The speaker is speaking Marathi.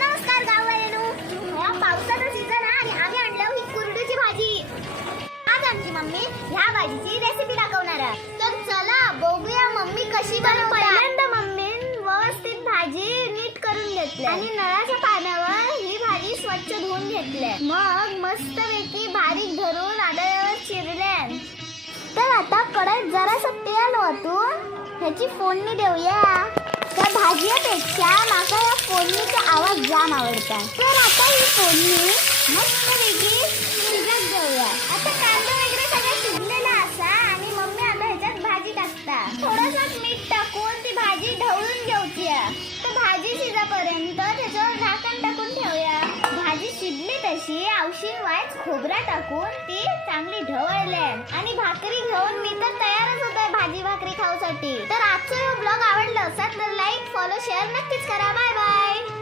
नमस्कार गाववाल्यांनो, या पावसाचा सीझन आहे आणि आम्ही आणलं ही कुरडूची भाजी. आज आमची मम्मी ह्या भाजीची रेसिपी दाखवणार आहे. तर चला बघूया मम्मी कशी बनवते. पहिल्यांदा मम्मीने व्यवस्थित भाजी नीट करून घेतली आणि नळाच्या पाण्यावर ही भाजी स्वच्छ धुवून घेतली. मग मस्तपैकी बारीक धरून आदळावर चिरले. तर आता कढईत जरासं तेल ओतून ह्याची फोडणी देऊया. त्या भाजीपेक्षा माका या फोडणीचा आवाज जाम आवडतात. तर आता ही फोडणी मस्तपैकी शिजत देऊया. आता कांदा वगैरे सगळं शिजलेला असा आणि मम्मी आता ह्याच्यात भाजी टाकता. थोडंसं मीठ टाकून ती भाजी ढवळून घ्यायची. तर भाजी शिजेपर्यंत त्याच्यावर झाकण टाकून ठेवूया. भाजी शिजली तशी औशीन वाईट खोबरा टाकून ती चांगली ढवळले आणि भाकरी घेऊन मी तर तयारच होते भाजी भाकरी खाऊसाठी. तर आजचा ब्लॉग आवडला असेल तर लाईक फॉलो शेअर नक्कीच करा. Bye bye.